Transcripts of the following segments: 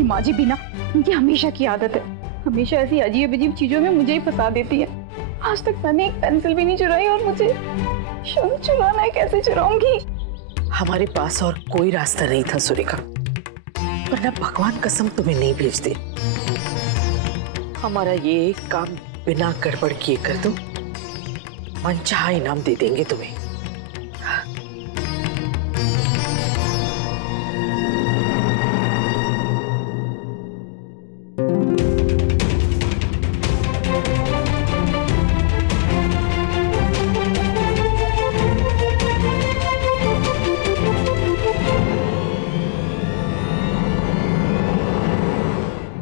अच्छी माँ जी बिना, उनकी हमेशा की आदत है, हमेशा ऐसी अजीब अजीब चीजों में मुझे ही फंसा देती है। आज तक मैंने एक पेंसिल भी नहीं चुराई और मुझे शर्म चुराना है, कैसे चुराऊंगी? हमारे पास और कोई रास्ता नहीं था सुरेखा, वरना भगवान कसम तुम्हें नहीं भेजते। हमारा ये एक काम बिना गड़बड़ किए कर दो, मनचाहा इनाम दे देंगे तुम्हें।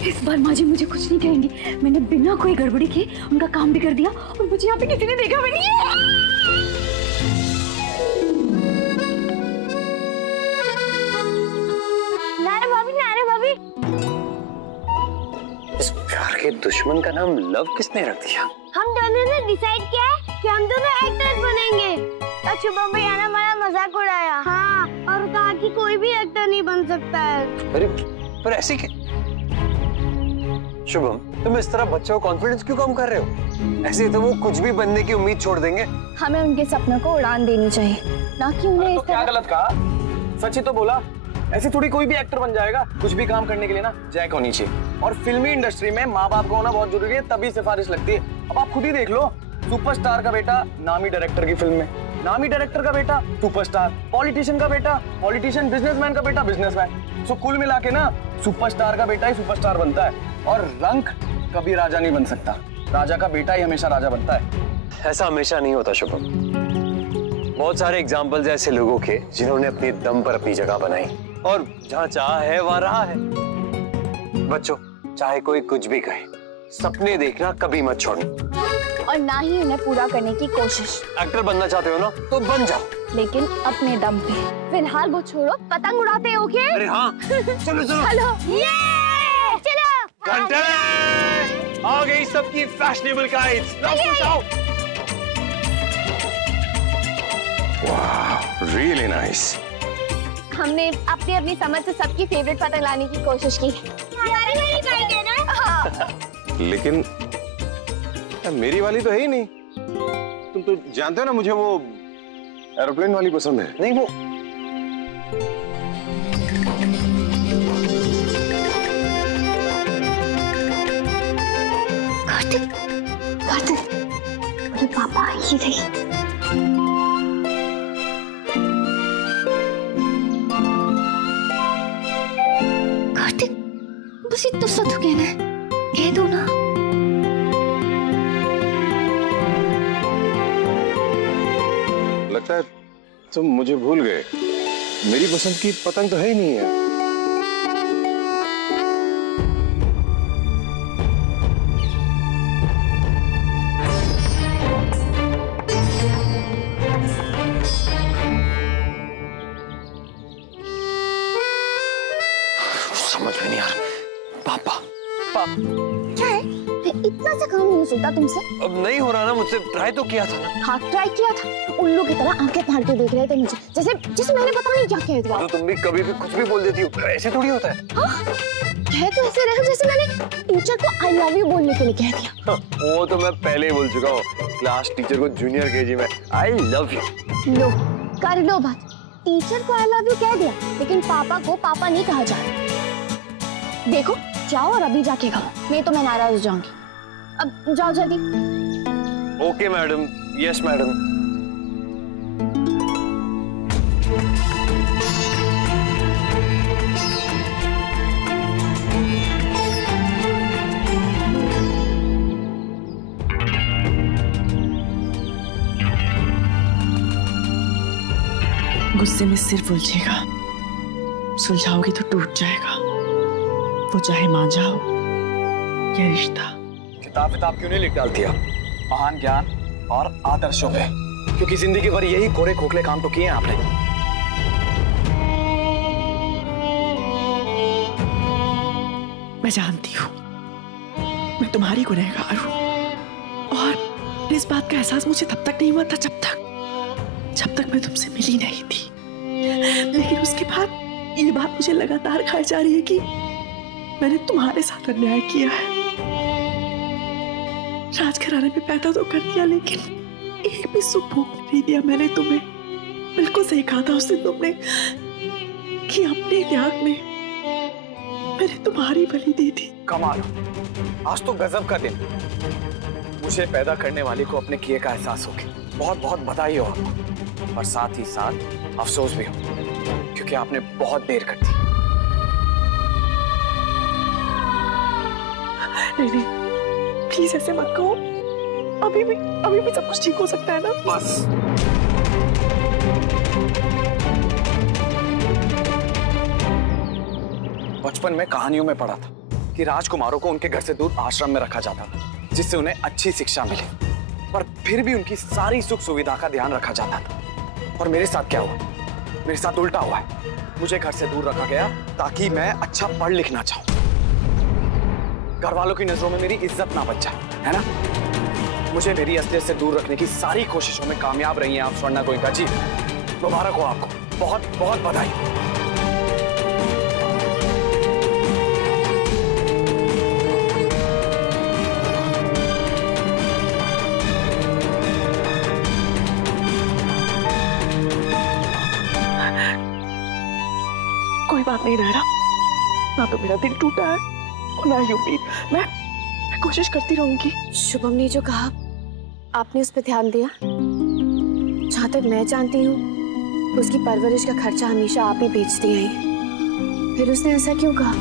इस बार माँ जी मुझे कुछ नहीं कहेंगी, मैंने बिना कोई गड़बड़ी के उनका काम भी कर दिया और मुझे यहाँ पे किसी ने देखा भी नहीं है। नारे भाभी। इस प्यार के दुश्मन का नाम लव किसने रख दिया? हम दोनों ने डिसाइड किया है कि हम दोनों एक्टर्स बनेंगे। और शुभम भैया ने हमारा मजाक उड़ाया। हाँ, और कहा कि कोई भी एक्टर नहीं बन सकता है। अरे पर ऐसी शुभम, तुम इस तरह बच्चों को कॉन्फिडेंस क्यों कम कर रहे हो? ऐसे तो वो कुछ भी बनने की उम्मीद छोड़ देंगे। हमें उनके सपनों को उड़ान देनी चाहिए, ना कि उन्हें तो क्या गलत कहा? सच ही तो बोला। ऐसे थोड़ी कोई भी एक्टर बन जाएगा। कुछ भी काम करने के लिए ना जैक होनी चाहिए। और फिल्मी इंडस्ट्री में माँ बाप का होना बहुत जरूरी है, तभी सिफारिश लगती है। अब आप खुद ही देख लो, सुपरस्टार का बेटा नामी डायरेक्टर की फिल्म में, नामी डायरेक्टर का बेटा सुपरस्टार, पॉलिटिशियन का बेटा पॉलिटिशियन, बिजनेसमैन का बेटा बिजनेसमैन। सो कुल मिला के ना सुपरस्टार का बेटा ही सुपरस्टार बनता है। और रंक कभी राजा नहीं बन सकता, राजा का बेटा ही हमेशा राजा बनता है। ऐसा हमेशा नहीं होता शुभम। बहुत सारे एग्जाम्पल्स ऐसे लोगों के जिन्होंने अपने दम पर अपनी जगह बनाई और जहाँ चाह है वहाँ रहा है। बच्चों, चाहे कोई कुछ भी कहे, सपने देखना कभी मत छोड़ना और ना ही उन्हें पूरा करने की कोशिश। एक्टर बनना चाहते हो ना तो बन जाओ, लेकिन अपने दम पे। फिलहाल वो छोड़ो, पतंग उड़ाते हो क्या? अरे हाँ, चलो चलो चलो चलो। घंटे आ गई सबकी फैशनेबल काइट्स। वाह, रियली नाइस। हमने अपनी अपनी समझ से सबकी फेवरेट पतंग लाने की कोशिश की। हमारी वाली काइट है ना? हाँ। लेकिन मेरी वाली तो है ही नहीं। तुम तो जानते हो ना, मुझे वो एरोप्लेन वाली पसंद है। नहीं, वो कार्तिक, कार्तिक, अरे पापा ही रही। कार्तिक, बस इतना सा तो कहना है, कह दो ना। लगता है तुम मुझे भूल गए। मेरी पसंद की पतंग तो है ही नहीं है। समझ में नहीं आ रहा। पापा, पापा क्या है? इतना सा काम नहीं सुनता तुमसे? अब नहीं हो रहा ना मुझसे। ट्राई तो किया था ना। हाँ, ट्राई किया था। उल्लू की तरह आंखें फाड़ के देख रहे थे मुझे, जैसे जैसे मैंने पता नहीं क्या कह दिया। तो तुम भी कभी भी कुछ भी बोल देती हो, ऐसे थोड़ी होता है। हाँ? कह तो ऐसे रहे जैसे मैंने टीचर को आई लव यू बोलने के लिए कह दिया। वो तो मैं पहले ही बोल चुका हूँ क्लास टीचर को जूनियर केजी में, आई लव यू। लो, कर लो बात। टीचर को आई लव यू कह दिया, लेकिन पापा को पापा नहीं कहा जा रहा। देखो, जाओ और अभी जाके खाओ, नहीं तो मैं नाराज हो जाऊंगी। अब जाओ जल्दी। Okay madam, yes madam. गुस्से में सिर्फ उलझेगा, सुलझाओगे तो टूट जाएगा। वो चाहे मांझा हो या रिश्ता। किताब क्यों नहीं लिख डालती आप? महान ज्ञान और आदर्शों पे, क्योंकि जिंदगी भर यही कोरे खोखले काम तो किए हैं आपने। मैं जानती हूँ मैं तुम्हारी गुनहगार हूँ, और इस बात का एहसास मुझे तब तक नहीं हुआ था जब तक मैं तुमसे मिली नहीं थी। लेकिन उसके बाद ये बात मुझे लगातार खाई जा रही है कि मैंने तुम्हारे साथ अन्याय किया है। राजघराने में पैदा तो कर दिया, लेकिन एक भी सुख भोग नहीं दिया मैंने तुम्हें। बिल्कुल सही कहा था उस दिन तुमने कि अपने त्याग में मैंने तुम्हारी बलि दी थी। कमाल, आज तो गजब का दिन। मुझे पैदा करने वाले को अपने किए का एहसास हो गया। बहुत बहुत बधाई हो आपको, और साथ ही साथ अफसोस भी हो, क्योंकि आपने बहुत देर कर दी। नहीं, प्लीज ऐसे मत कहो। अभी भी सब कुछ ठीक हो सकता है ना। बस बचपन में कहानियों में पढ़ा था कि राजकुमारों को उनके घर से दूर आश्रम में रखा जाता था, जिससे उन्हें अच्छी शिक्षा मिले, पर फिर भी उनकी सारी सुख सुविधा का ध्यान रखा जाता था। और मेरे साथ क्या हुआ? मेरे साथ उल्टा हुआ है। मुझे घर से दूर रखा गया ताकि मैं अच्छा पढ़ लिखना चाहूं, घर वालों की नजरों में मेरी इज्जत ना बच जाए, है ना? मुझे मेरी असलियत से दूर रखने की सारी कोशिशों में कामयाब रही हैं आप स्वर्णा गोयनका जी। मुबारक हो आपको, बहुत बहुत बधाई। कोई बात नहीं नायरा, ना तो मेरा दिल टूटा है और ना ही उम्मीद। मैं कोशिश करती रहूंगी। शुभम ने जो कहा आपने उस पर ध्यान दिया। जहां तक मैं जानती हूँ उसकी परवरिश का खर्चा हमेशा आप ही भेजती हैं। फिर उसने ऐसा क्यों कहा?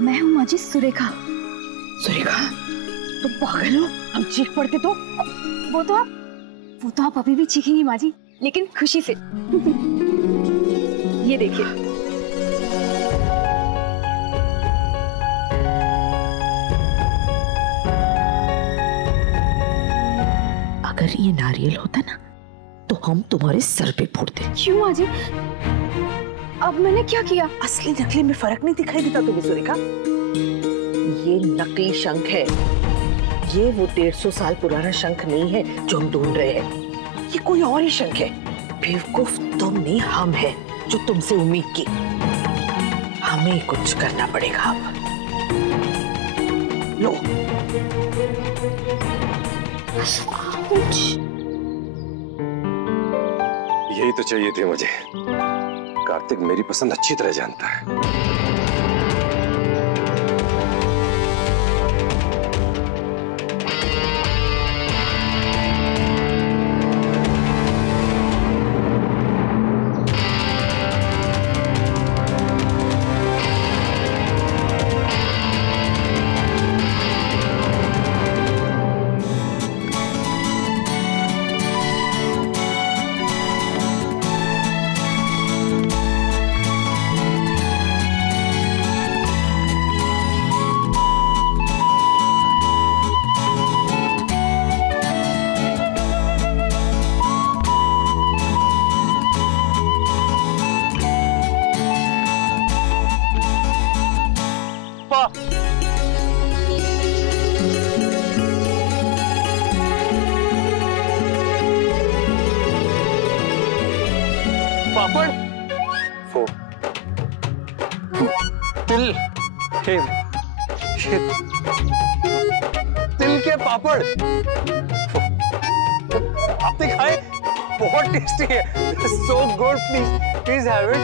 मैं हूँ माँ जी सुरेखा। सुरेखा, तुम पागल हो? हम चीख पड़ते तो? वो तो आप अभी भी चीखेंगी माँ जी, लेकिन खुशी से। ये देखिए। अगर ये नारियल होता ना तो हम तुम्हारे सर पे फोड़ते। क्यों माँ जी? अब मैंने क्या किया? असली नकली में फर्क नहीं दिखाई देता तुम्हें सुरेखा? ये नकली शंख है। ये वो 150 साल पुराना शंख नहीं है जो हम ढूंढ रहे हैं। ये कोई और ही शंख है। बेवकूफ तुम नहीं, हम हैं जो तुमसे उम्मीद की। हमें कुछ करना पड़ेगा अब। लो। यही तो चाहिए थे मुझे। कार्तिक मेरी पसंद अच्छी तरह जानता है। पापड़, तिल के तिल के पापड़ आपने खाए? बहुत टेस्टी है। So good. Please have it.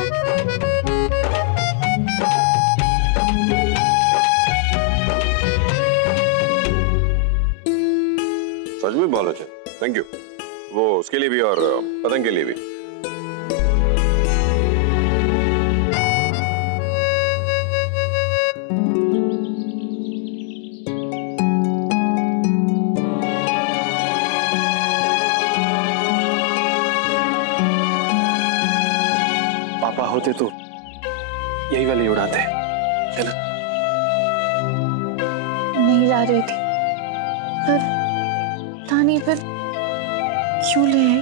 सच में बहुत अच्छा, थैंक यू। वो उसके लिए भी और पतंग के लिए भी। पापा होते तो यही वाली उड़ाते, है ना? नहीं ला रही थी, पर तानी फिर क्यों ले आई?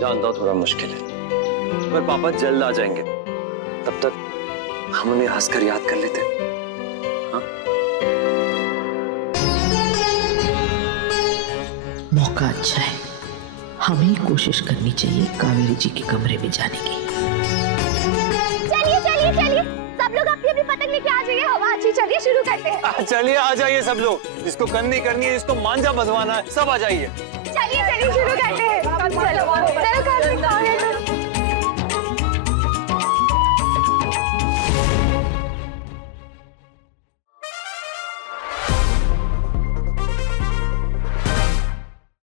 जानता हूं थोड़ा मुश्किल है, पर पापा जल्द आ जाएंगे। तब तक हम उन्हें हंसकर याद कर लेते। हाँ? मौका अच्छा है, हमें कोशिश करनी चाहिए कावेरी जी के कमरे में जाने की। चलिए चलिए चलिए, सब लोग अपनी अपनी पतंग लेके आ जाइए, हवा अच्छी चलिए, शुरू करते हैं। चलिए आ जाइए सब लोग, जिसको करनी करनी है, जिसको मांझा बंधवाना है, सब आ जाइए। चलिए चलिए शुरू करते हैं। चलो चलो